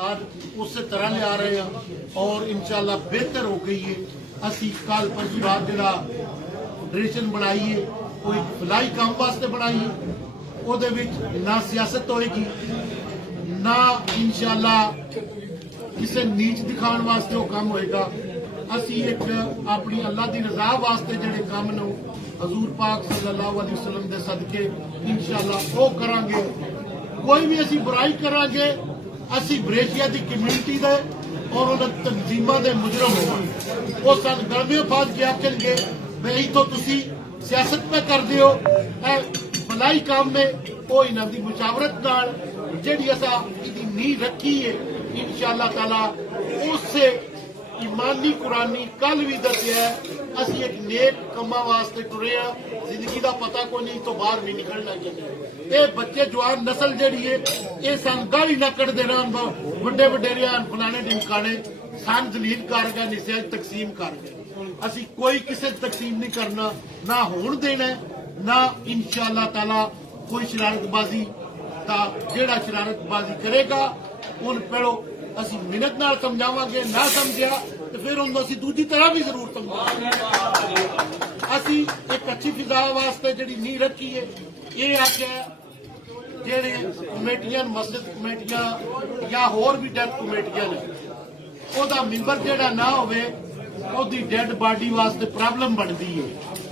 इमदाद उस तरह लिया रहे हैं और इंशाअल्लाह बेहतर हो गई है। असी कल परसों रात जो फेडरेशन बनाई है वो एक भलाई काम वास्ते बनाई है, ਉਹਦੇ ਵਿੱਚ ना सियासत होएगी ना इंशाअल्लाह किसी नीच दिखाने वास्ते वो काम होएगा। असी एक अपनी अल्लाह की रजा वास्ते जिहड़े काम ने हजूर पाक सल्लल्लाहु अलैहि वसल्लम के सदके इंशाअल्लाह वो करांगे। कोई भी असी बुराई करांगे असी बरेशिया की कम्यूनिटी दे और उन तंजीमां दे मुजरम होवांगे। वो सन गर्मियों फाज के आखणगे भाई तो तुसी सियासत पे करदे हो, भलाई काम में वो इन्हां दी मुशावरत नाल जिहड़ी असां इहदी नींह रखी है इंशाअल्लाह ताला उससे ईमानी कुरानी कल भी दसिया असी एक नेक कमा वास्ते टुरे आ। जिंदगी का पता कोई नहीं तो बाहर नहीं निकलना चाहिए। ये बच्चे जवान नस्ल जिहड़ी है ये सन गाली ना कढ़दे रहन, वड्डे वडेरे फलाने ढिमकाने सन जलील कर गए, निशा तकसीम कर गए। असी कोई किसी तकसीम नहीं करना, ना होण देना ना इंशाअल्लाह ताला कोई शरारतबाजी का जेड़ा शरारतबाजी करेगा उन पहलो असी मिन्नत नाल समझावांगे, ना समझिया तो फिर उन्होंने असी दूजी तरह भी जरूर समझावांगे। असी एक अच्छी फिजा वास्ते जिहड़ी नींह रखी है ये आख्या जेड़े कमेटियां मस्जिद कमेटियां या होर भी डेथ कमेटियां ने ओदा मिंबर जेड़ा ना होवे ओदी डेड बॉडी वास्ते प्रॉब्लम बनती है।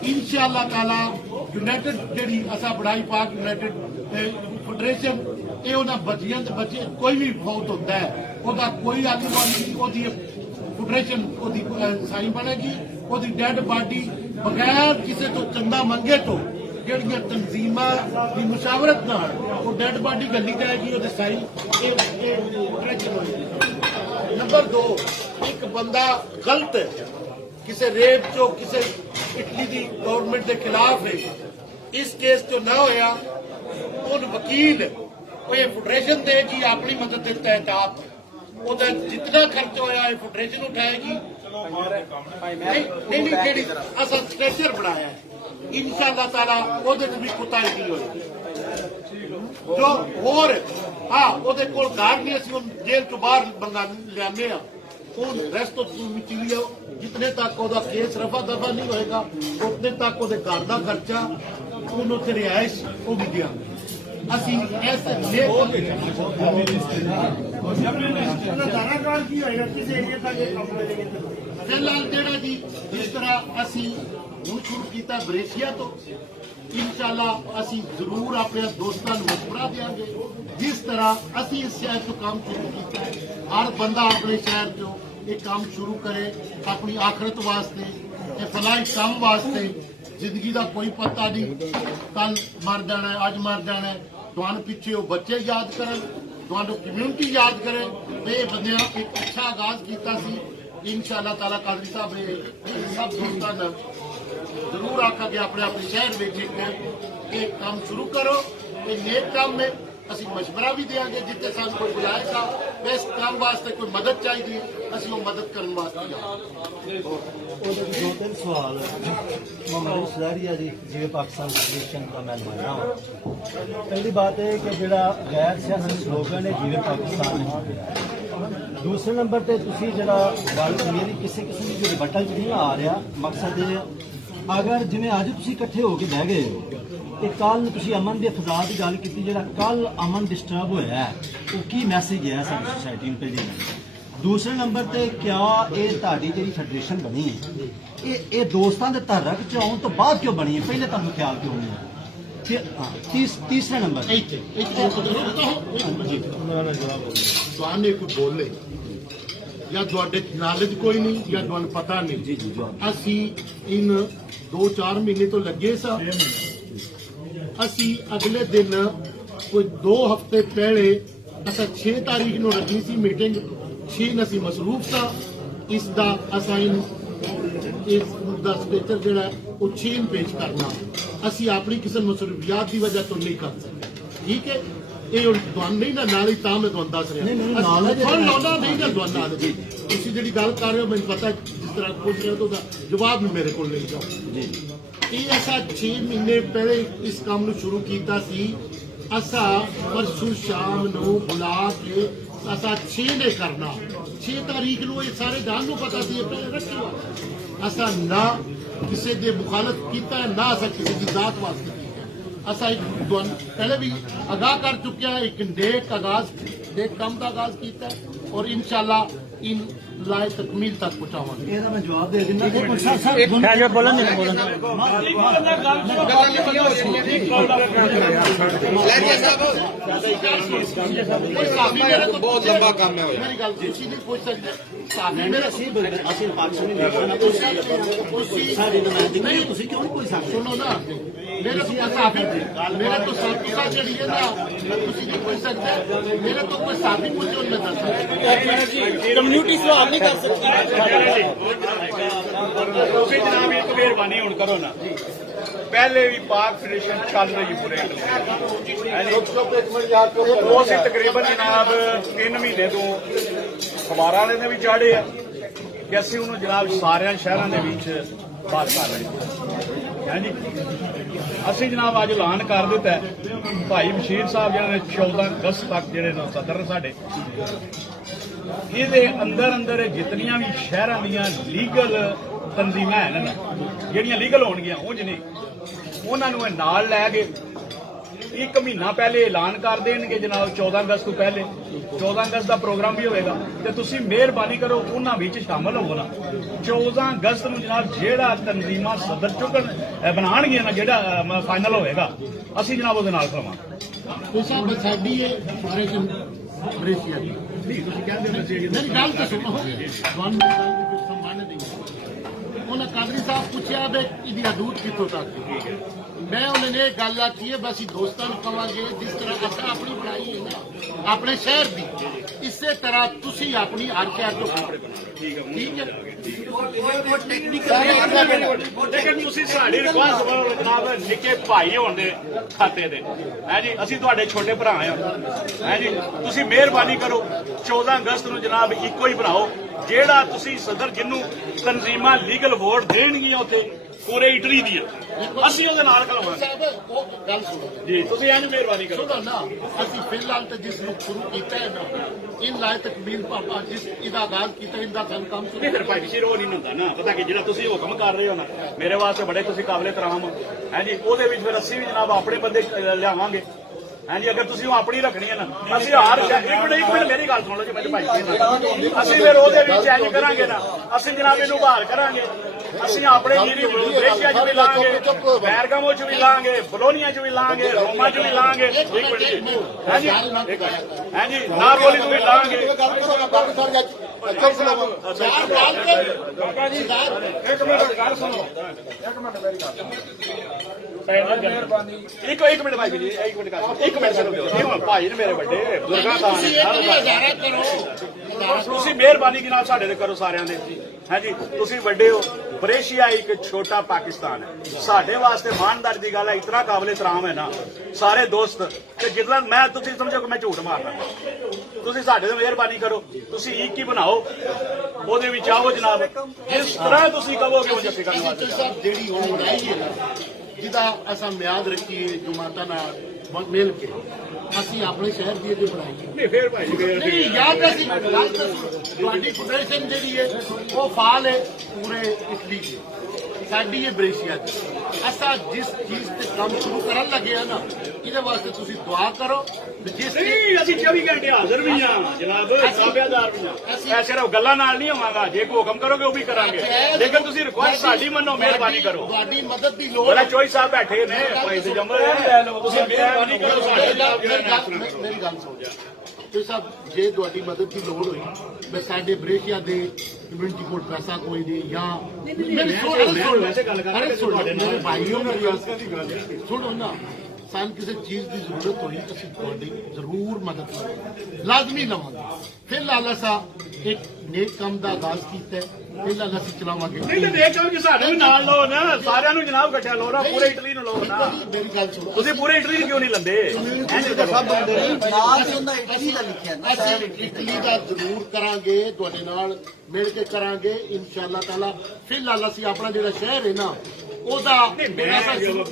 इंशाअल्लाह ताला यूनाइटेड जिहड़ी असा बनाई पाक यूनाइटेड फेडरेशन ये उन्हां बच्चियां दे बच्चे कोई भी फौत होता है ओदा कोई आदमी नहीं, ओदी फेडरेशन ओदी साई बनेगी, ओदी डेड बॉडी बगैर किसी तो चंदा मंगे तो ਜਿਹੜੀਆਂ ਤਨਜ਼ੀਮਾਂ ਦੀ ਮੁਸ਼ਾਵਰਤ ਨਾਲ ਉਹ ਡੈਡ ਬਾਡੀ ਗੱਲੀ ਜਾਏਗੀ, ਉਹਦੇ ਸਾਈ ਨੰਬਰ 2 ਇੱਕ ਬੰਦਾ ਗਲਤ ਹੈ ਕਿਸੇ ਰੇਪ ਚੋਂ ਕਿਸੇ ਇਟਲੀ ਦੀ ਗਵਰਨਮੈਂਟ ਦੇ ਖਿਲਾਫ ਹੈ, ਇਸ ਕੇਸ ਚੋਂ ਨਾ ਹੋਇਆ ਉਹ ਵਕੀਲ ਉਹ ਇਹ ਫੈਡਰੇਸ਼ਨ ਦੇਗੀ ਆਪਣੀ ਮਦਦ ਦੇ ਤਹਿਤ ਆਪ ਉਹਦਾ ਜਿੰਨਾ ਖਰਚ ਹੋਇਆ ਇਹ ਫੈਡਰੇਸ਼ਨ ਉਠਾਏਗੀ। ਨਹੀਂ ਜਿਹੜੀ ਅਸਾਂ ਸਟ੍ਰਕਚਰ ਬਣਾਇਆ इंशाअल्लाह ताला ਉਹਦੇ ਚ ਵੀ ਕੁਤਾਹੀ ਨਹੀਂ ਹੋਏਗੀ। ਜੋ ਹੋਰ ਉਹਦੇ ਕੋਲ ਘਰ ਨਹੀਂ ਅਸੀਂ ਉਹ ਜੇਲ੍ਹ ਤੋਂ ਬਾਹਰ ਬੰਦਾ ਲਿਆਨੇ ਆ ਉਹ ਰੈਸਟ ਮਟੀਰੀਅਲ ਜਿਤਨੇ ਤੱਕ ਉਹਦਾ ਕੇਸ ਰਫਾ ਦਫਾ ਨਹੀਂ ਹੋਏਗਾ ਉਤਨੇ ਤੱਕ ਉਹਦੇ ਘਰ ਦਾ ਖਰਚਾ ਉਹਨੂੰ ਤੇ ਰਿਹਾਇਸ਼ ਉਹ ਵੀ ਦਿਆਂਗੇ। ਅਸੀਂ ਐਸੇ ਫਿਲਹਾਲ ਜਿਹੜਾ ਜੀ ਜਿਸ ਤਰ੍ਹਾਂ ਅਸੀਂ ਹੁਣ ਸ਼ੁਰੂ ਕੀਤਾ ਬਰੇਸ਼ੀਆ ਤੋਂ इंशाअल्लाह असी जरूर अपने दोस्तों को मशवरा देंगे जिस तरह असी इस शहर को काम शुरू किया है। हर बंदा अपने शहर चो एक काम शुरू करे अपनी आखिरत वास्ते फलाही काम वास्ते। जिंदगी का कोई पता नहीं कल मर जाना है अज मर जाना है, तुहानू पिछे वो बच्चे याद करन तुहानू कम्यूनिटी याद करे। ये बंदियां एक अच्छा आगाज किया इंशाअल्लाह ताला कादरी साहब सब दोस्तों ने जरूर आखा कि अपने अपने शहर में एक काम शुरू करो। ये नेक काम में असी मशवरा भी देंगे जितने सानू कोई बुलाएगा इस काम वास्ते कोई मदद चाहिए असी वो मदद करने वास्ते। दो तीन सवाल मोहम्मद सदारिया जी जिवें पाकिस्तान फेडरेशन का मैं मान रहा हूँ। पहली बात है कि जो गैर सियासी स्लोगन है जिवें पाकिस्तान है। दूसरे नंबर पर तुसीं जिहड़ा गल मेरी किसी किस्म की रिबटल नहीं आ रहा मकसद अगर जिवें अज तुसीं इकट्ठे होकर बह गए हो तो कल तुसीं अमन के फिजा की गल की जिहड़ा कल अमन डिस्टर्ब होया है वो की मैसेज है साडी सोसाइटी में। पहली दूसरे नंबर पर क्या ये तुहाडी जिहड़ी फेडरेशन बनी है ये दोस्तां दे तहरक च आउण तो बाद क्यों बनी है, पहले तुहानूं ख्याल क्यों नहीं है? तीसरे नंबर तुहानू कोई बोले या तुहाडे नॉलेज कोई नहीं या तुहानू पता नहीं। असी इन 2-4 महीने तो लगे सा असी अगले दिन कोई 2 हफ्ते पहले असा 6 तारीख नूं रखी सी मीटिंग 6 असी मसरूफ सा इसका असा इसका स्टेचर जो वो 6 पेश करना असी अपनी किसी मसरूफियात की वजह तो नहीं कर सकते। ठीक है ये नहीं ना नाल ही मैं तुहानू दस रहा नहीं ना तुहानू जी तुसीं जिहड़ी गल कर रहे हो मैनूं पता जिस तरह पूछ रहे हो तो जवाब भी मेरे को नहीं जाओ। ये असा 6 महीने पहले इस काम नूं शुरू किया सी। असा परसों शाम नूं बुला के ਅਸਾਂ 6 ਨੇ ਕਰਨਾ 6 ਤਾਰੀਖ ਨੂੰ ਇਹ ਸਾਰੇ ਜਹਾਨ ਨੂੰ ਪਤਾ ਸੀ ਇਹ ਪਹਿਲੇ ਰੱਖਿਆ ਅਸਾਂ ਨਾ ਕਿਸੇ ਦੇ ਮੁਖਾਲਫ ਕੀਤਾ ਨਾ ਅਸਾਂ ਕਿਸੇ ਦੀ ਜ਼ਾਤ ਵਾਸਤੇ ਕੀਤਾ ਅਸਾਂ ਇੱਕ ਪਹਿਲੇ ਵੀ ਆਗਾਹ ਕਰ ਚੁੱਕਿਆ ਇੱਕ ਨੇਕ ਕੰਮ ਦਾ ਆਗਾਜ਼ ਕੀਤਾ ਔਰ ਇਨਸ਼ਾਅੱਲਾ ਇਨ ਲਾਇ ਤਕਮੀਲ ਤੱਕ ਪਹੁੰਚਾਵਾਂਗੇ ਇਹਦਾ ਮੈਂ ਜਵਾਬ ਦੇ ਦਿੰਦਾ ਕਿ ਬਹੁਤ ਲੰਬਾ ਕੰਮ ਹੈ ਮੇਰੀ ਗੱਲ ਤੁਸੀਂ ਨਹੀਂ ਪੁੱਛ ਸਕਦੇ ਸਾਹਮਣੇ ਮੇਰਾ ਅਸੀਂ ਪਾਕਿਸਤਾਨੀ ਨੇਸ਼ਨ ਤੁਸੀਂ ਸਾਡੀ ਨੁਮਾਇੰਦਗੀ ਨਹੀਂ ਤੁਸੀਂ ਕਿਉਂ ਨਹੀਂ ਪੁੱਛ ਸਕਦੇ ਸੁਣੋ ਨਾ ਮੇਰੇ ਤੋਂ ਸਾਫੀ ਮੇਰੇ ਤੋਂ ਸਰਪਸਾ ਜਿਹੜੀ ਹੈ ਨਾ ਤੁਸੀਂ ਨਹੀਂ ਪੁੱਛ ਸਕਦੇ ਮੇਰੇ ਤੋਂ ਕੋਈ ਸਾਫੀ ਪੁੱਛੋ ਮੈਂ ਦੱਸ ਸਕਦਾ ਕਮਿਊਨਿਟੀ ਸਵਾਲ ਨਹੀਂ ਕਰ ਸਕਦੀ ਤੁਸੀਂ ਜਨਾਬ ਇੱਕ ਮਿਹਰਬਾਨੀ ਹੁਣ ਕਰੋ ਨਾ ਪਹਿਲੇ ਵੀ ਪਾਕ ਫੈਡਰੇਸ਼ਨ ਚੱਲ ਰਹੀ ਪੂਰੇ ਉਹ ਸੀ ਤਕਰੀਬਨ ਜਨਾਬ 3 ਮਹੀਨੇ ਤੋਂ ਅਖਬਾਰਾਂ ਵਾਲੇ ਨੇ ਵੀ ਚਾੜੇ ਆ ਕਿ ਅਸੀਂ ਉਹਨੂੰ ਜਨਾਬ ਸਾਰਿਆਂ ਸ਼ਹਿਰਾਂ ਦੇ ਵਿੱਚ ਬਾਤ ਕਰ ਰਹੇ ਹਾਂ ਜੀ ਅਸੀਂ ਜਨਾਬ ਅੱਜ ਐਲਾਨ ਕਰ ਦਿੱਤਾ ਹੈ, ਭਾਈ ਬਸ਼ੀਰ ਸਾਹਿਬ ਜਿਹੜੇ ਨੇ 14 ਅਗਸਤ ਤੱਕ ਜਿਹੜੇ ਨੇ ਸਦਰ ਸਾਡੇ ਇਹਦੇ ਅੰਦਰ ਜਿਤਨੀਆਂ ਵੀ ਸ਼ਹਿਰਾਂ ਦੀਆਂ ਲੀਗਲ ਤੰਜ਼ੀਮਾਂ ਹਨ ਨਾ ਜਿਹੜੀਆਂ ਲੀਗਲ ਹੋਣਗੀਆਂ ਉਹ ਜਿਹਨੇ ਉਹਨਾਂ ਨੂੰ ਇਹ ਨਾਲ ਲੈ ਕੇ 1 ਮਹੀਨਾ ਪਹਿਲੇ ਐਲਾਨ ਕਰ ਦੇਣਗੇ ਜਨਾਬ 14 ਅਗਸਤ ਤੋਂ ਪਹਿਲੇ 14 ਅਗਸਤ ਦਾ ਪ੍ਰੋਗਰਾਮ ਵੀ ਹੋਵੇਗਾ ਤੇ ਤੁਸੀਂ ਮਿਹਰਬਾਨੀ ਕਰੋ ਉਹਨਾਂ ਵਿੱਚ ਸ਼ਾਮਲ ਹੋਵੋ ਨਾ 14 ਅਗਸਤ ਨੂੰ ਜਨਾਬ ਜਿਹੜਾ ਤਨਜ਼ੀਮਾਂ ਸਦਰ ਚੁੱਕਣ ਬਣਾਉਣਗੀਆਂ ਨਾ ਜਿਹੜਾ ਫਾਈਨਲ ਹੋਵੇਗਾ ਅਸੀਂ ਜਨਾਬ ਉਹਦੇ ਨਾਲ ਖਵਾਂਗੇ ਤੁਸੀਂ ਸਾਹਿਬ ਸਾਡੀ ਇਹ ਫੈਡਰੇਸ਼ਨ ਬ੍ਰੇਸ਼ੀਆ ਦੀ ਤੁਸੀਂ ਕਹਿੰਦੇ ਮੇਰੀ ਗੱਲ ਤਾਂ ਸੁਣੋ ਤੁਹਾਨੂੰ ਗੱਲ ਦੀ ਕੋਈ ਸੰਬੰਧ ਨਹੀਂ ਉਹਨਾਂ ਕਾਦਰੀ ਸਾਹਿਬ ਪੁੱਛਿਆ ਵੀ ਇਹਦੀ ਹਦੂਦ ਕਿੱਥੋਂ ਤੱਕ ਹੈ ਮੈਂ ਉਹਨਾਂ ਨੇ ਇਹ ਗੱਲ ਆਖੀ ਹੈ ਬਸ ਅਸੀਂ ਦੋਸਤਾਂ ਨੂੰ ਕਵਾਂਗੇ ਜਿਸ ਤਰ੍ਹਾਂ ਅਸਾਂ ਆਪਣੀ ਬਣਾਈ ਹੈ ਨਾ ਆਪਣੇ ਸ਼ਹਿਰ ਦੀ ਇਸੇ ਤਰ੍ਹਾਂ ਤੁਸੀਂ ਆਪਣੀ ਹਰ ਸ਼ਹਿਰ ਤੋਂ ਠੀਕ ਹੈ ਲੇਕਿਨ ਤੁਸੀਂ ਸਾਡੀ ਰਿਕੁਐਸਟ ਜਨਾਬ ਨਿੱਕੇ ਭਾਈ ਹੋਣ ਦੇ ਖਾਤੇ ਦੇ ਹੈ ਜੀ ਅਸੀਂ ਤੁਹਾਡੇ ਛੋਟੇ ਭਰਾ ਹਾਂ ਹੈ ਜੀ ਤੁਸੀਂ ਮਿਹਰਬਾਨੀ ਕਰੋ 14 ਅਗਸਤ ਨੂੰ ਜਨਾਬ ਇੱਕੋ ਹੀ ਬਣਾਓ ਜਿਹੜਾ ਤੁਸੀਂ ਸਦਰ ਜਿਹਨੂੰ ਤਨਜ਼ੀਮਾਂ ਲੀਗਲ ਵੋਟ ਦੇਣਗੀਆਂ ਉੱਥੇ ਪੂਰੇ ਇਟਲੀ ਦੀ ਅਸੀਂ ਉਹਦੇ ਨਾਲ ਖਲਵਾਂਗੇ ਸਾਹਿਬ ਉਹ ਗੱਲ ਸੁਣੋ ਜੀ ਤੁਸੀਂ ਇਹਨੂੰ ਮਿਹਰਬਾਨੀ ਕਰੋ ਸੁਣੋ ਨਾ ਅਸੀਂ ਫਿਲਹਾਲ ਤਾਂ ਜਿਸ ਨੂੰ ਸ਼ੁਰੂ ਕੀਤਾ ਹੈ ਨਾ ਇਨ ਲਾਇ ਤਕਮੀਲ ਪਾਪਾ ਜਿਸ ਇਹਦਾ ਆਗਾਜ਼ ਕੀਤਾ ਇਹਦਾ ਸਾਨੂੰ ਕੰਮ ਨਹੀਂ ਸ਼ੁਰੂ ਫਿਰ ਭਾਈ ਬਸ਼ੀਰ ਉਹ ਨਹੀਂ ਹੁੰਦਾ ਨਾ ਪਤਾ ਕਿ ਜਿਹੜਾ ਤੁਸੀਂ ਹੁਕਮ ਕਰ ਰਹੇ ਹੋ ਨਾ ਮੇਰੇ ਵਾਸਤੇ ਬੜੇ ਤੁਸੀਂ ਕਾਬਲੇ ਤਰਾਮ ਹੋ ਹੈ ਜੀ ਉਹਦੇ ਵਿੱਚ ਫਿਰ ਅਸੀਂ ਵੀ ਜਨਾਬ ਆਪਣੇ ਬੰਦੇ ਲਿਆਵਾਂਗੇ ਹੈ ਜੀ ਅਗਰ ਤੁਸੀਂ ਉਹ ਆਪਣੀ ਰੱਖਣੀ ਹੈ ਨਾ ਅਸੀਂ ਹਰ ਇੱਕ ਮਿੰਟ ਮੇਰੀ ਗੱਲ ਸੁਣ ਲਓ ਜੀ ਮੇਰੇ ਭਾਈ ਅਸੀਂ ਫਿਰ ਉਹਦੇ ਵਿੱਚ ਚੈੱਜ ਕਰਾਂਗੇ ਨਾ ਅਸੀਂ ਜਨਾਬ ਇਹਨੂੰ ਬਾਹਰ ਕਰਾਂਗੇ ਅਸੀਂ ਆਪਣੇ ਜਿਹੜੀ ਬ੍ਰੇਸ਼ੀਆ 'ਚ ਵੀ ਲਾਂਗੇ ਬੈਰਗਾਮੋ 'ਚ ਵੀ ਲਾਂਗੇ ਬਲੋਨੀਆ 'ਚ ਵੀ ਲਾਂਗੇ ਰੋਮਾ 'ਚ ਵੀ ਲਾਂਗੇ ਇੱਕ ਮਿੰਟ ਜੀ ਹੈ ਜੀ ਹੈ ਜੀ ਨਾਪੋਲੀ 'ਚ ਵੀ ਲਾਂਗੇ ਇੱਕ ਮਿੰਟ ਗੱਲ ਸੁਣੋ ਇੱਕ ਮਿੰਟ ਭਾਈ ਜੀ ਇੱਕ ਮਿੰਟ ਗੱਲ ਇੱਕ ਮਿੰਟ ਸੁਣੋ ਭਾਈ ਨੇ ਮੇਰੇ ਵੱਡੇ ਬਜ਼ੁਰਗਾਂ ਦਾ ਤੁਸੀਂ ਮਿਹਰਬਾਨੀ ਨਾਲ ਸਾਡੇ ਤੇ ਕਰੋ ਸਾਰਿਆਂ ਦੇ ਹੈ ਜੀ ਤੁਸੀਂ ਵੱਡੇ ਹੋ ਬ੍ਰੇਸ਼ੀਆ ਇੱਕ ਛੋਟਾ ਪਾਕਿਸਤਾਨ ਹੈ ਸਾਡੇ ਵਾਸਤੇ ਮਾਣਦਾਰੀ ਦੀ ਗੱਲ ਹੈ ਇਤਨਾ ਕਾਬਲੇ ਤਰਾਮ ਹੈ ਨਾ ਸਾਰੇ ਦੋਸਤ ਕਿ ਜਿੱਦਾਂ ਮੈਂ ਤੁਸੀਂ ਸਮਝੋ ਕਿ ਮੈਂ ਝੂਠ ਮਾਰਦਾ ਤੁਸੀਂ ਸਾਡੇ ਤੇ ਮਿਹਰਬਾਨੀ ਕਰੋ ਤੁਸੀਂ ਇੱਕ ਹੀ ਬਣਾਓ ਉਹਦੇ ਵਿੱਚ ਆਓ ਜਨਾਬ ਜਿਸ ਤਰ੍ਹਾਂ ਤੁਸੀਂ ਕਹੋਗੇ ਉਹ ਜੱਸੇ ਕਰਨ ਵਾਸਤੇ ਸਾਹਿਬ ਜਿਹੜੀ ਹੁਣ ਬਣਾਈ ਹੈ ਨਾ ਜਿਹਦਾ ਅਸਾਂ ਮਿਆਦ ਰੱਖੀਏ ਜਮਾਤਾਂ ਨਾਲ ਮਿਲ ਕੇ ਅਸੀਂ ਆਪਣੇ ਸ਼ਹਿਰ ਦੀ ਇਹ ਬਣਾਈ ਨਹੀਂ ਫੇਰ ਭਾਈ ਨਹੀਂ ਯਾਦ ਅਸੀਂ ਤੁਹਾਡੀ ਫੈਡਰੇਸ਼ਨ ਜਿਹੜੀ ਹੈ ਉਹ ਫਾਲ ਹੈ ਪੂਰੇ ਇਟਲੀ ਦੀ ਸਾਡੀ ਇਹ ਬ੍ਰੇਸ਼ੀਆ ਦੀ ਅਸਾਂ ਜਿਸ ਚੀਜ਼ ਤੇ ਕੰਮ ਸ਼ੁਰੂ ਕਰਨ ਲੱਗੇ ਆ ਨਾ ਇਹਦੇ ਵਾਸਤੇ ਤੁਸੀਂ ਦੁਆ ਕਰੋ ਜਿਸ ਨਹੀਂ ਅਸੀਂ 24 ਘੰਟੇ ਹਾਜ਼ਰ ਵੀ ਆ ਜਨਾਬ ਸਾਬਿਆਦਾਰ ਵੀ ਆ ਐਸੇ ਰੋ ਗੱਲਾਂ ਨਾਲ ਨਹੀਂ ਹੋਵਾਂਗਾ ਜੇ ਕੋਈ ਹੁਕਮ ਕਰੋਗੇ ਉਹ ਵੀ ਕਰਾਂਗੇ ਲੇਕਿਨ ਤੁਸੀਂ ਰਿਕੁਐਸਟ ਸਾਡੀ ਮੰਨੋ ਮਿਹਰਬਾਨੀ ਕਰੋ ਤੁਹਾਡੀ ਮਦਦ ਦੀ ਲੋੜ ਬੜਾ ਚੋਈ ਸਾਹਿਬ ਬੈਠੇ ਨੇ ਭਾਈ ਤੇ ਜੰਮਲ ਲੈ ਲਓ ਤੁਸੀਂ ਮਿਹਰਬਾਨੀ ਕਰੋ ਸਾਡੇ ਨਾਲ ਮੇਰੀ ਗੱਲ ਸੁਣ ਜਾ ਤੇ ਸਾਹਿਬ ਜੇ ਤੁਹਾਡੀ ਮਦਦ ਦੀ ਲੋੜ ਹੋਈ ਮੈਂ ਸਾਡੇ ਬ੍ਰੇਸ਼ੀਆ ਦੇ ਕਮਿਊਨਿਟੀ ਕੋਲ ਪੈਸਾ ਕੋਈ ਦੇ ਜਾਂ ਮੇਰੇ ਵੈਸੇ ਗੱਲ ਕਰ ਰਹੇ ਤੁਹਾਡੇ ਮੇਰੇ ਭਾਈਓ ਨਾਲ ਸੁਣੋ ਨਾ ਸਾਨੂੰ ਕਿਸੇ ਚੀਜ਼ ਦੀ ਜ਼ਰੂਰਤ ਹੋਈ ਅਸੀਂ ਤੁਹਾਡੀ ਜ਼ਰੂਰ ਮਦਦ ਕਰਾਂਗੇ ਲਾਜ਼ਮੀ ਲਵਾਂਗੇ ਫਿਲਹਾਲ ਅਸਾਂ ਇੱਕ ਨੇਕ ਕੰਮ ਦਾ ਆਗਾਜ਼ ਕੀਤਾ ਫਿਲਹਾਲ ਅਸੀਂ ਚਲਾਵਾਂਗੇ ਨਹੀਂ ਤੇ ਦੇਖ ਲਓ ਕਿ ਸਾਡੇ ਵੀ ਨਾਲ ਲਓ ਨਾ ਸਾਰਿਆਂ ਨੂੰ ਜਨਾਬ ਇਕੱਠਿਆ ਲਓ ਨਾ ਪੂਰੇ ਇਟਲੀ ਨੂੰ ਲਓ ਨਾ ਮੇਰੀ ਗੱਲ ਸੁਣੋ ਤੁਸੀਂ ਪੂਰੇ ਇਟਲੀ ਨੂੰ ਕਿਉਂ ਨਹੀਂ ਲੰਦੇ ਅਸੀਂ ਇਟਲੀ ਦਾ ਜ਼ਰੂਰ ਕਰਾਂਗੇ ਤੁਹਾਡੇ ਨਾਲ ਮਿਲ ਕੇ ਕਰਾਂਗੇ ਇਨਸ਼ਾਅੱਲਾ ਤਾਲਾ ਫਿਲਹਾਲ ਅਸੀਂ ਆਪਣਾ ਜਿਹੜਾ ਸ਼ਹਿਰ ਹੈ ਨਾ ਉਹਦਾ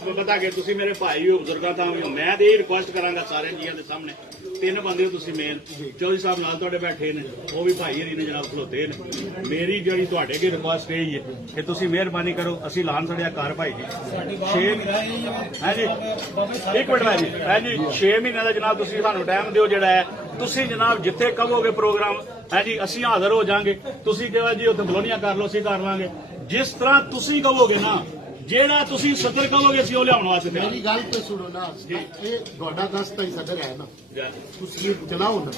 ਪਤਾ ਕਿ ਤੁਸੀਂ ਮੇਰੇ ਭਾਈ ਹੋ ਬਜ਼ੁਰਗ ਜ਼ੁਰਗਾ ਤਾਂ ਮੈਂ ਤੇ ਇਹ ਰਿਕੁਐਸਟ ਕਰਾਂਗਾ ਸਾਰੇ ਜੀਆਂ ਦੇ ਸਾਹਮਣੇ, 3 ਬੰਦੇ ਹੋ ਤੁਸੀਂ ਮੇਨ, ਚੌਧਰੀ ਸਾਹਿਬ ਨਾਲ ਤੁਹਾਡੇ ਬੈਠੇ ਨੇ, ਉਹ ਵੀ ਭਾਈ ਹਰੀ ਨੇ ਜਨਾਬ ਖਲੋਤੇ ਨੇ। ਮੇਰੀ ਜਿਹੜੀ ਤੁਹਾਡੇ ਅੱਗੇ ਰਿਕੁਐਸਟ ਇਹ ਹੀ ਹੈ ਕਿ ਤੁਸੀਂ ਮਿਹਰਬਾਨੀ ਕਰੋ, ਅਸੀਂ ਲਾਣ ਸੜਿਆ ਘਰ ਭਾਈ ਜੀ 6 ਹੈ ਜੀ, ਇੱਕ ਮਿੰਟ ਮੈਂ ਜੀ ਹੈ ਜੀ 6 ਮਹੀਨਿਆਂ ਦਾ ਜਨਾਬ ਤੁਸੀਂ ਸਾਨੂੰ ਟਾਈਮ ਦਿਓ, ਜਿਹੜਾ ਹੈ ਤੁਸੀਂ ਜਨਾਬ ਜਿੱਥੇ ਕਹੋਗੇ ਪ੍ਰੋਗਰਾਮ ਹੈ ਜੀ ਅਸੀਂ ਹਾਜ਼ਰ ਹੋ ਜਾਾਂਗੇ। ਤੁਸੀਂ ਕਿਹਾ ਜੀ ਉੱਥੇ ਬਲੋਨੀਆਂ ਕਰ ਲਓ, ਅਸੀਂ ਕਰ ਲਾਂਗੇ ਜਿਸ ਤਰ੍ਹਾਂ ਤੁਸੀਂ ਕਹੋਗੇ ਨਾ, ਜਿਹੜਾ ਤੁਸੀਂ ਸਦਰ ਕਹੋਗੇ ਅਸੀਂ ਉਹ ਲਿਆਉਣ ਵਾਸਤੇ ਤਿਆਰ। ਮੇਰੀ ਗੱਲ ਤੇ ਸੁਣੋ ਨਾ, ਇਹ ਤੁਹਾਡਾ ਦਸਤਾ ਹੀ ਸਦਰ ਹੈ ਨਾ, ਤੁਸੀਂ ਇਹ ਚਲਾਓ ਨਾ।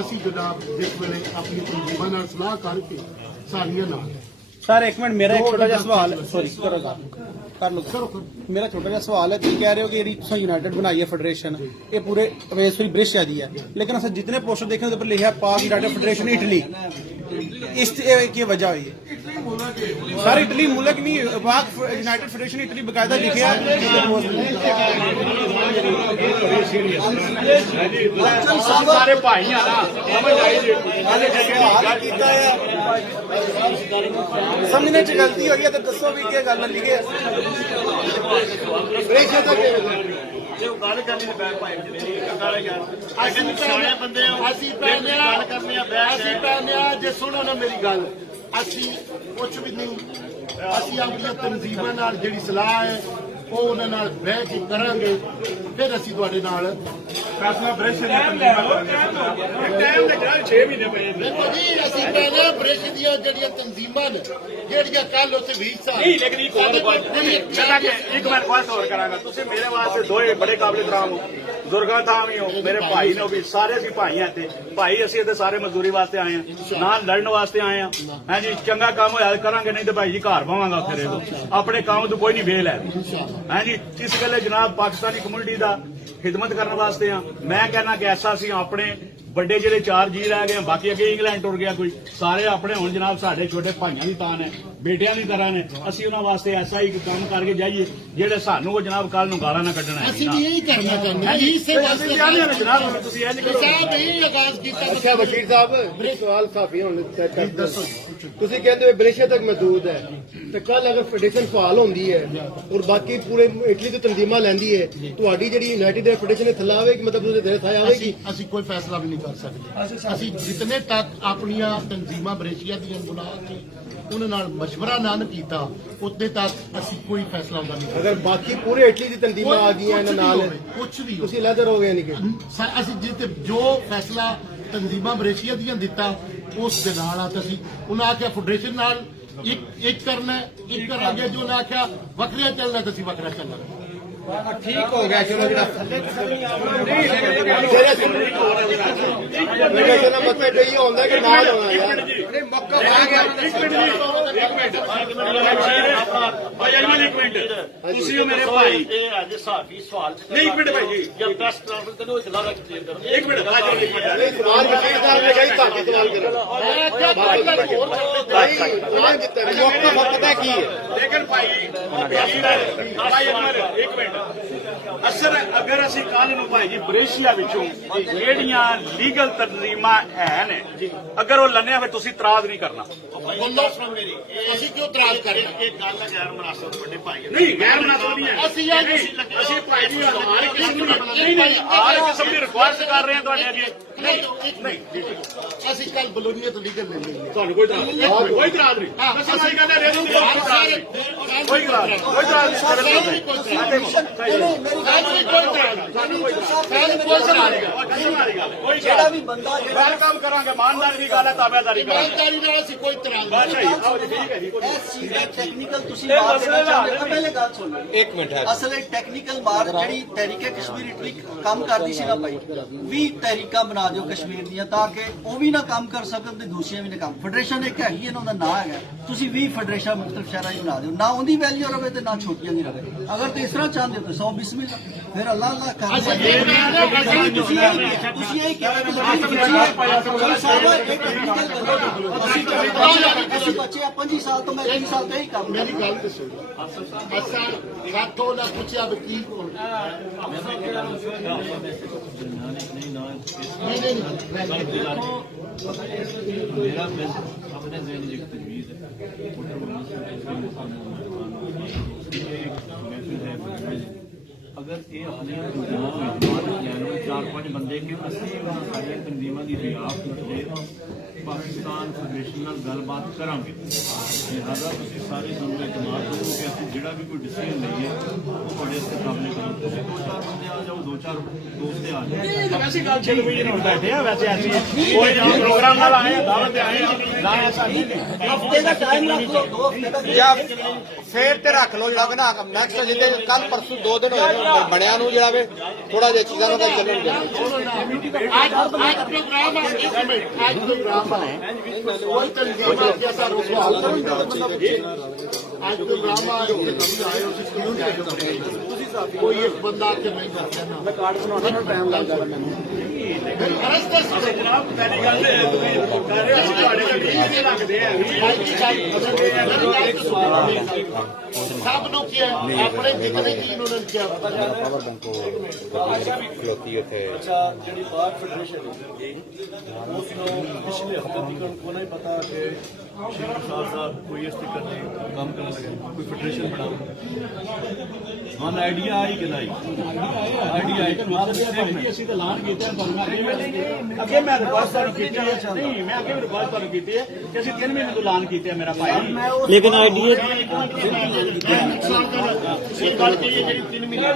ਅਸੀਂ ਜਨਾਬ ਜਿਸ ਵੇਲੇ ਆਪਣੀ ਤਨਜ਼ੀਮਾਂ ਨਾਲ ਸਲਾਹ ਕਰਕੇ ਸਾਰੀਆਂ ਨਾਲ ਸਰ ਇੱਕ ਮਿੰਟ, ਮੇਰਾ ਇੱਕ ਛੋਟਾ ਜਿਹਾ ਸਵਾਲ, ਸੌਰੀ ਕਰੋ ਸਰ, ਕਰ ਲਓ ਕਰੋ। ਮੇਰਾ ਛੋਟਾ ਜਿਹਾ ਸਵਾਲ ਹੈ, ਤੁਸੀਂ ਕਹਿ ਰਹੇ ਹੋ ਕਿ ਤੁਸੀਂ ਯੂਨਾਈਟਿਡ ਬਣਾਈ ਹੈ ਫੈਡਰੇਸ਼ਨ, ਇਹ ਪੂਰੇ ਵੇਸਫਰੀ ਬ੍ਰਿਸ਼ ਦੀ है, लेकिन असर जितने पोस्टर देखे उस पर लिखा है पाक यूनाइटेड फेडरेशन इटली, इस की वजह हुई है सर? इटली मुल्क नहीं, पाक यूनाइटेड फेडरेशन इटली बकायदा लिखे ਸਾਰੇ ਭਾਈ ਆ ਨਾ, ਸਮਝ ਆਈ ਜੀ। समझने च गलती हुई है तो दसो भी क्या गल लिखे ਜੇ ਉਹ ਗੱਲ ਕਰਨੀ ਤੇ ਭਾਈ ਅਸੀਂ ਸਿਆਣੇ ਬੰਦੇ ਹਾਂ, ਅਸੀਂ ਪਹਿਲੇ ਗੱਲ ਕਰਨੇ ਆ, ਅਸੀਂ ਪਹਿਲੇ ਆ ਜੇ ਸੁਣੋ ਨਾ ਮੇਰੀ ਗੱਲ, ਅਸੀਂ ਕੁਝ ਵੀ ਨਹੀਂ, ਅਸੀਂ ਆਪਣੀਆਂ ਤਨਜ਼ੀਮਾਂ ਨਾਲ ਜਿਹੜੀ ਸਲਾਹ ਹੈ ਉਹ ਉਹਨਾਂ ਨਾਲ ਬਹਿ ਕੇ ਕਰਾਂਗੇ, ਫਿਰ ਅਸੀਂ ਤੁਹਾਡੇ ਨਾਲ ਫੈਸਲਾ ਬ੍ਰਿਸ਼ ਦੀਆਂ ਟਾਈਮ ਦੇ ਜਨਾਬ 6 ਮਹੀਨੇ ਪਏ ਨੇ। ਦੇਖੋ ਜੀ, ਅਸੀਂ ਪਹਿਲੇ ਬ੍ਰਿਸ਼ ਦੀਆਂ ਜਿਹੜੀਆਂ ਤਨਜ਼ੀਮਾਂ ਨੇ, ਜਿਹੜੀਆਂ ਕੱਲ ਉੱਥੇ 20 ਸਾਲ ਨਹੀਂ ਲੇਕਿਨ ਇੱਕ ਹੋਰ ਇੱਕ ਮੈਂ ਰਿਕੁਐਸਟ ਹੋਰ ਕਰਾਂਗਾ, ਤੁਸੀਂ ਮੇਰੇ ਵਾਸਤੇ ਦੋਏ ਬੜੇ ਕਾਬਲੇ ਤਰਾਮ ਹੋ, ਜ਼ੁਰਗਾ ਥਾਂ ਵੀ ਹੋ, ਮੇਰੇ ਭਾਈ ਨੇ, ਉਹ ਵੀ ਸਾਰੇ ਅਸੀਂ ਭਾਈ ਆ ਇੱਥੇ ਭਾਈ, ਅਸੀਂ ਇੱਥੇ ਸਾਰੇ ਮਜ਼ਦੂਰੀ ਵਾਸਤੇ ਆਏ ਆ, ਨਾਲ ਲੜਨ ਵਾਸਤੇ ਆਏ ਆ ਹੈ ਜੀ। ਚੰਗਾ ਕੰਮ ਹੋਇਆ ਕਰਾਂਗੇ, ਨਹੀਂ ਤੇ ਭਾਈ ਜੀ ਘਰ ਪਾਵਾਂਗਾ ਉੱਥੇ ਰਹਿ ਦੋ, ਆਪਣੇ ਕੰਮ ਤੋਂ ਕੋਈ ਨਹੀਂ ਵੇਲ ਹੈ ਹੈ ਜੀ। ਇਸ ਗੱਲੇ ਜਨਾਬ ਪਾਕਿਸਤਾਨੀ ਕਮਿਊਨਿਟੀ ਦਾ ਖਿਦਮਤ ਕਰਨ ਵਾਸਤੇ ਆ। ਮੈਂ ਕਹਿਣਾ ਕਿ ਐਸਾ ਅਸੀਂ ਆਪਣੇ ਵੱਡੇ ਜਿਹੜੇ 4 ਜੀ ਰਹਿ ਗਏ, ਬਾਕੀ ਅੱਗੇ ਇੰਗਲੈਂਡ ਟੁਰ ਗਿਆ ਕੋਈ, ਸਾਰੇ ਆਪਣੇ ਹੁਣ ਜਨਾਬ ਸਾਡੇ ਛੋਟੇ ਭਾਈਆਂ ਦੀ ਤਾਨ ਹੈ, ਬੇਟਿਆਂ ਦੀ ਤਰ੍ਹਾਂ ਨੇ। ਅਸੀਂ ਉਹਨਾਂ ਵਾਸਤੇ ਐਸਾ ਹੀ ਕੰਮ ਕਰਕੇ ਜਾਈਏ ਜਿਹੜੇ ਸਾਨੂੰ ਉਹ ਜਨਾਬ ਕੱਲ ਨੂੰ ਗਾਲਾਂ ਨਾ ਕੱਢਣਾ ਹੈ। ਅਸੀਂ ਵੀ ਇਹੀ ਕਰਨਾ ਚਾਹੁੰਦੇ ਹਾਂ, ਇਸੇ ਵਾਸਤੇ ਜਨਾਬ ਤੁਸੀਂ ਇਹ ਨਹੀਂ ਸਾਹਿਬ ਇਹ ਆਗਾਜ਼ ਕੀਤਾ। ਅੱਛਾ ਵਕੀਲ ਸਾਹਿਬ, ਮੇਰੇ ਸਵਾਲ ਕਾਫੀ ਹੁਣ ਦੱਸੋ। ਤੁਸੀਂ ਕਹਿੰਦੇ ਹੋ ਬ੍ਰਿਸ਼ੇ ਤੱਕ ਮਹਦੂਦ ਹੈ, ਤੇ ਕੱਲ ਅਗਰ ਫੈਡਰੇਸ਼ਨ ਫਹਾਲ ਹੁੰਦੀ ਹੈ ਔਰ ਬਾਕੀ ਪੂਰੇ ਇਟਲੀ ਤੋਂ ਤਨਜ਼ੀਮਾਂ ਲੈਂਦੀ ਹੈ, ਤੁਹਾਡੀ ਜਿਹੜੀ ਯੂਨਾਈਟਿਡ ਫੈਡਰੇਸ਼ਨ ਦੇ ਥੱਲੇ ਆਵੇਗੀ, ਮਤਲਬ ਉਹਦੇ ਦੇ ਥਾਂ ਆਵੇਗੀ? ਅਸੀਂ ਕੋਈ ਫੈਸਲਾ ਵੀ ਨਹੀਂ ਕਰ ਸਕਦੇ। ਅਸੀਂ ਜਿਤਨੇ ਤੱਕ ਆਪਣੀਆਂ ਤਨਜ਼ੀਮਾਂ ਬ੍ਰੇਸ਼ੀਆ ਦੀਆਂ ਬੁਲਾ ਕੇ ਉਹਨਾਂ ਨਾਲ ਮਸ਼ਵਰਾ ਨਾ ਕੀਤਾ, ਉਤਨੇ ਤੱਕ ਅਸੀਂ ਕੋਈ ਫੈਸਲਾ ਹੁੰਦਾ ਨਹੀਂ। ਅਗਰ ਬਾਕੀ ਪੂਰੇ ਇਟਲੀ ਦੀ ਤਨਜ਼ੀਮਾਂ ਆ ਗਈਆਂ ਇਹਨਾਂ ਨਾਲ, ਕੁਝ ਵੀ ਤੁਸੀਂ ਲੈਦਰ ਹੋ ਗਏ ਨਹੀਂ ਕਿ ਅਸੀਂ ਜਿੱਤੇ ਜੋ ਫੈਸਲਾ ਤਨਜ਼ੀਮਾਂ ਬ੍ਰੇਸ਼ੀਆ ਦੀਆਂ ਦਿੱਤਾ ਉਸ ਦੇ ਨਾਲ ਆ, ਅਸੀਂ ਉਹਨਾਂ ਆਖਿਆ ਫੈਡਰੇਸ਼ਨ ਨਾਲ ਇੱਕ ਕਰਨਾ, ਇੱਕ ਕਰਾਂਗੇ। ਜੋ ਉਹਨਾਂ ਆਖਿਆ ਵੱਖਰਾ ਚੱਲਣਾ, ਤਾਂ ਅਸੀਂ ਵੱਖਰਾ ਚੱਲਾਂਗੇ। ਠੀਕ ਹੋ ਗਿਆ, ਚਲੋ ਜਿਹੜਾ ਫੈਡਰੇਸ਼ਨ ਦਾ ਮਤਲਬ ਇਹ ਹੁੰਦਾ ਕਿ ਨਾਲ ਹੋਣਾ ਯਾਰ, ਮੌਕਾ ਆ ਗਿਆ। ਤੁਸੀਂ ਮੇਰੇ ਭਾਈ ਇਹ ਅੱਜ ਸਾਫੀ ਸਵਾਲ ਨਹੀਂ, ਇੱਕ ਮਿੰਟ ਭਾਈ ਜੀ, ਜਦ ਪ੍ਰੈਸ ਕਾਨਫਰੰਸ ਕਰੋ ਇਤਲਾ ਰੱਖ ਕਲੀਅਰ ਕਰੋ। ਇੱਕ ਮਿੰਟ ਆ ਜਾਓ, ਇੱਕ ਮਿੰਟ ਨਹੀਂ ਸਵਾਲ ਵਕੀਲ ਸਾਹਿਬ ਨੇ ਕਹੀ, ਧੱਕੇ ਸਵਾਲ ਕਰੋ। ਮੌਕਾ ਵਕਤ ਹੈ ਕੀ ਹੈ? ਲੇਕਿਨ ਭਾਈ ਇੱਕ ਮਿੰਟ, ਅਗਰ ਅਸੀਂ ਕੱਲ ਨੂੰ ਭਾਈ ਜੀ ਬ੍ਰੇਸ਼ੀਆ ਵਿੱਚੋਂ ਜਿਹੜੀਆਂ ਲੀਗਲ ਤਨਜ਼ੀਮਾਂ ਹੈ ਨੇ, ਅਗਰ ਉਹ ਲੰਨਿਆ ਫਿਰ ਤੁਸੀਂ ਇਤਰਾਜ਼ ਨਹੀਂ ਕਰਨਾ। ਅਸੀਂ ਕਿਉਂ ਇਤਰਾਜ਼ ਕਰੇ? ਇਹ ਗੱਲ ਹੈ ਗੈਰ ਮੁਨਾਸਬ ਵੱਡੇ ਭਾਈ ਨਹੀਂ ਗੈਰ ਮੁਨਾਸਬ ਨਹੀਂ ਹੈ, ਅਸੀਂ ਅਸੀਂ ਭਾਈ ਜੀ ਹਰ ਕਿਸਮ ਦੀ ਰਿਕੁਐਸਟ ਕਰ ਰਹੇ ਹਾਂ ਤੁਹਾਡੇ ਅੱਗੇ। ਨਹੀਂ ਅਸੀਂ ਕੱਲ ਬਲੋਨੀਆ ਤੋਂ ਲੀਗਲ ਲੈ ਲੈਂਗੇ। ਤੁਹਾਨੂੰ ਕੋਈ ਇਤਰਾਜ਼ ਨਹੀਂ, ਕੋਈ ਇਤਰਾਜ਼ ਨਹੀਂ, ਅਸੀਂ ਸਹੀ ਗੱਲ ਹੈ, ਕੋਈ ਇਤਰਾਜ਼ ਨਹੀਂ, ਕੋਈ ਇਤਰਾਜ਼ ਜਿਹੜਾ ਵੀ ਬੰਦਾ ਵੈਲਕਮ ਕਰਾਂਗੇ, ਇਮਾਨਦਾਰੀ ਦੀ ਗੱਲ ਹੈ, ਤਾਬੇਦਾਰੀ ਕਰਾਂਗੇ। ਇਮਾਨਦਾਰੀ ਨਾਲ ਅਸੀਂ ਕੋਈ ਇਤਰਾਜ਼ ਬਸ ਨਹੀਂ। ਆਓ ਜੀ, ਠੀਕ ਹੈ ਜੀ, ਇਸ ਚੀਜ਼ ਦਾ ਟੈਕਨੀਕਲ ਤੁਸੀਂ ਬਾਤ ਕਰਨਾ ਚਾਹੁੰਦੇ ਹੋ? ਪਹਿਲੇ ਗੱਲ ਸੁਣ ਲਓ, ਇੱਕ ਮਿੰਟ ਹੈ। ਅਸਲ ਇਹ ਟੈਕਨੀਕਲ ਬਾਤ ਜਿਹੜੀ ਤਹਿਰੀਕੇ ਕਸ਼ਮੀਰ ਇਟਲੀ ਕੰਮ ਕਰਦੀ ਸੀ ਨਾ ਭਾਈ, 20 ਤਹਿਰੀਕਾਂ ਬਣਾ ਦਿਓ ਕਸ਼ਮੀਰ ਦੀਆਂ, ਤਾਂ ਕਿ ਉਹ ਵੀ ਨਾ ਕੰਮ ਕਰ ਸਕਣ ਤੇ ਦੂਸਰੀਆਂ ਵੀ ਨਾ ਕੰਮ। ਫੈਡਰੇਸ਼ਨ ਇੱਕ ਹੈਗੀ, ਇਹਨਾਂ ਦਾ ਨਾਂ ਹੈਗਾ, ਤੁਸੀਂ 20 ਫੈਡਰੇਸ਼ਨ ਮੁਖਤਲਿਫ ਸ਼ਹਿਰਾਂ 'ਚ ਬਣਾ ਦਿਓ, ਨਾ ਉਹਦੀ ਵੈਲਿਊ ਰਵੇ ਤੇ ਨਾ ਛੋਟੀਆਂ ਦੀ ਰਵੇ। ਅਗਰ ਤੁਸੀਂ ਇਸ ਤਰ੍ਹਾਂ ਚਾਹੁੰਦੇ ਹੋ ਤਾਂ 100 ਬਿਸਮਿਲ੍ਲਾ, ਫਿਰ ਅੱਲਾਹ ਅੱਲਾਹ ਕਰ। ਤੁਸੀਂ ਇਹ ਕਹਿ ਰਹੇ ਹੋ ਬੱਚੇ 25 ਸਾਲ ਤੋਂ ਮੈਂ 20 ਸਾਲ ਤੋਂ ਹੀ ਕੰਮ ਮੇਰੀ ਗੱਲ ਤੇ ਸੁਣੋ, ਅਸਾਂ ਸਾਥੋਂ ਨਾ ਪੁੱਛਿਆ ਵਕੀਲ ਕੋਲ। मेरा अपने जहन एक तजवीज़ है ਅਗਰ ਇਹ ਆਪਣੀਆਂ ਤੰਜ਼ੀਮਾਂ ਵਿੱਚ ਲੈਣ ਨੂੰ 4-5 ਬੰਦੇ ਕਿ ਅਸੀਂ ਉਹਨਾਂ ਸਾਰੀਆਂ ਤੰਜ਼ੀਮਾਂ ਦੀ ਖਿਲਾਫ ਦੇ ਪਾਕਿਸਤਾਨ ਫੈਡਰੇਸ਼ਨ ਨਾਲ ਗੱਲਬਾਤ ਕਰਾਂਗੇ। ਲਿਹਾਜ਼ਾ ਤੁਸੀਂ ਸਾਰੇ ਸਾਨੂੰ ਇਤਮਾਦ ਕਰੋ ਕਿ ਅਸੀਂ ਜਿਹੜਾ ਵੀ ਕੋਈ ਡਿਸੀਜਨ ਲਈਏ ਉਹ ਤੁਹਾਡੇ ਇਸ ਕਾਬਲੇ ਕਰੋ। ਤੁਸੀਂ 2-4 ਬੰਦੇ ਆ ਜਾਓ, 2-4 ਦੋਸਤ ਆ ਜਾਓ। ਵੈਸੇ ਗੱਲ ਛੇ ਕੋਈ ਨਹੀਂ ਬੈਠੇ ਆ ਵੈਸੇ ਐਸੀ ਕੋਈ ਪ੍ਰੋਗਰਾਮ ਨਾਲ ਆਏ ਦਾਵਤ ਤੇ ਆਏ ਨਾ ਐਸਾ ਨਹੀਂ ਹਫਤੇ ਦਾ ਟਾਈਮ ਰੱਖ ਲਓ, 2 ਹਫ਼ਤੇ ਦਾ ਜਾਂ ਫੇਰ ਤੇ ਰੱਖ ਲਓ ਜਿਹੜਾ ਨਾ ਨੈਕਸਟ ਜਿੱਤੇ ਕੱਲ ਪਰਸੋਂ 2 ਦਿਨ ਹੋਏ ਨੇ ਬਣਿਆ ਨੂੰ ਜਿਹੜਾ ਵੇ ਥੋੜਾ ਜਿਹਾ ਚੀਜ਼ਾਂ ਨੂੰ ਚੱਲਣਗੇ। आज प्रोग्राम है कोई तंजीम जैसा सवाल करूंगा आज प्रोग्राम आए कोई एक बंदा के नहीं करता ना मैं कार्ड बनाना टाइम लग जाता ਜਨਾਬ ਪਹਿਲੀ ਗੱਲ ਤੁਸੀਂ ਕਰ ਰਹੇ ਹੋ ਤੁਹਾਡੇ ਰੱਖਦੇ ਆ सब लोग किया अपने जितने की इन्होंने किया ਅੱਛਾ ਜਿਹੜੀ ਬਾਰ ਫੈਡਰੇਸ਼ਨ ਹੈ ਉਸ ਨੂੰ ਪਿਛਲੇ ਹਫ਼ਤੇ ਤੱਕ ਕੋਈ ਨਹੀਂ ਪਤਾ ਕਿ ਸ਼ੇਖ ਪ੍ਰਸਾਦ ਸਾਹਿਬ ਕੋਈ ਇਸ ਤਰੀਕੇ ਦੇ ਕੰਮ ਕਰਨ ਲੱਗੇ ਕੋਈ ਫੈਡਰੇਸ਼ਨ ਬਣਾਓ। ਹਾਂ ਆਈਡੀਆ ਆਈ ਕਿ ਨਹੀਂ ਆਈਡੀਆ ਆਈ ਕਿ ਅਸੀਂ ਤਾਂ ਐਲਾਨ ਕੀਤਾ ਅੱਗੇ ਮੈਂ ਰਿਕੁਐਸਟ ਤੁਹਾਨੂੰ ਕੀਤੀ ਹੈ ਨਹੀਂ ਮੈਂ ਅੱਗੇ ਵੀ ਰਿਕੁਐਸਟ ਤੁਹਾਨੂੰ ਕੀਤੀ ਹੈ ਕਿ ਅਸੀਂ 3 ਮਹੀਨੇ ਤੋਂ ਐਲਾਨ ਕੀਤਾ ਮੇਰਾ ਭਾਈ ਲੇਕਿਨ ਆਈਡੀਆ ਗੱਲ ਕਹੀਏ ਜਿਹੜੀ 3 ਮਹੀਨੇ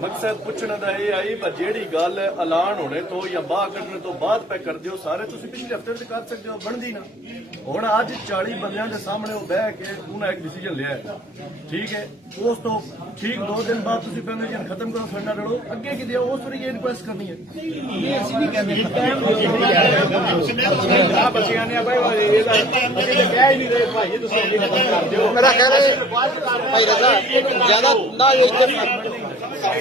ਮਕਸਦ ਪੁੱਛਣ ਦਾ ਇਹ ਆਈ ਪਰ ਜਿਹੜੀ ਗੱਲ ਐਲਾਨ ਹੋਣੇ ਤੋਂ ਜਾਂ ਬਾਹਰ ਕੱਢਣੇ ਤੋਂ ਬਾਅਦ ਪੈ ਕਰਦੇ ਹੋ ਸਾਰੇ ਤੁਸੀਂ ਪਿਛਲੇ ਹਫ਼ਤੇ ਤੇ ਕਰ ਸਕਦੇ ਹੋ ਬਣਦੀ ਨਾ ਹੁਣ ਅੱਜ 40 ਬੰਦਿਆਂ ਦੇ ਸਾਹਮਣੇ ਉਹ ਬਹਿ ਕੇ ਉਹਨਾਂ ਇੱਕ ਡਿਸੀਜਨ ਲਿਆ ਹੈ ਠੀਕ ਹੈ ਉਸ ਤੋਂ ਠੀਕ 2 ਦਿਨ ਬਾਅਦ ਤੁਸੀਂ ਪਹਿਲੇ ਜਨ ਖਤਮ ਕਰੋ ਫਿਰ ਨਾ ਲੜੋ ਅੱਗੇ ਕੀ ਦਿਓ ਉਸ ਵਾਰੀ ਇਹ ਰਿਕੁਐਸਟ ਕਰਨੀ ਹੈ ਇਹ ਅਸੀਂ ਨਹੀਂ ਕਹਿੰਦੇ ਆ ਬੱਚਿਆਂ ਨੇ ਭਾਈ ਇਹਦਾ ਅਸੀਂ ਤਾਂ ਕਹਿ ਹੀ ਨਹੀਂ ਰਹੇ ਭਾਈ ਤੁਸੀਂ ਅੱਗੇ ਖਤਮ ਕਰ ਦਿਓ ਮੇਰਾ ਖਿਆਲ ਹੈ ਭਾਈ ਰਜ਼ਾ ਜ਼ਿਆਦਾ ਨਾ ਇੱਥੇ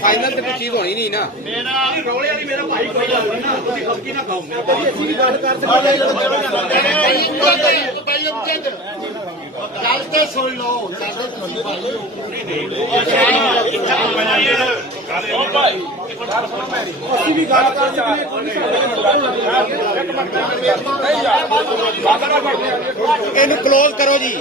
ਫਾਈਨਲ ਤੇ ਕੋਈ ਚੀਜ਼ ਹੋਣੀ ਨਹੀਂ ਨਾ। ਮੇਰਾ ਰੌਲੇ ਵਾਲੀ ਮੇਰਾ ਭਾਈ ਕੋਈ ਗੱਲ ਨਹੀਂ ਨਾ ਤੁਸੀਂ ਖਲਕੀ ਨਾ ਖਾਓ ਅਸੀਂ ਵੀ ਗੱਲ ਕਰ ਸਕਦੇ गल तो सुन लो ਤੁਸੀਂ ਭਾਈ ਅਸੀਂ ਵੀ ਗੱਲ ਕਰ ਸਕਦੇ ਇਹਨੂੰ ਕਲੋਜ਼ ਕਰੋ ਜੀ।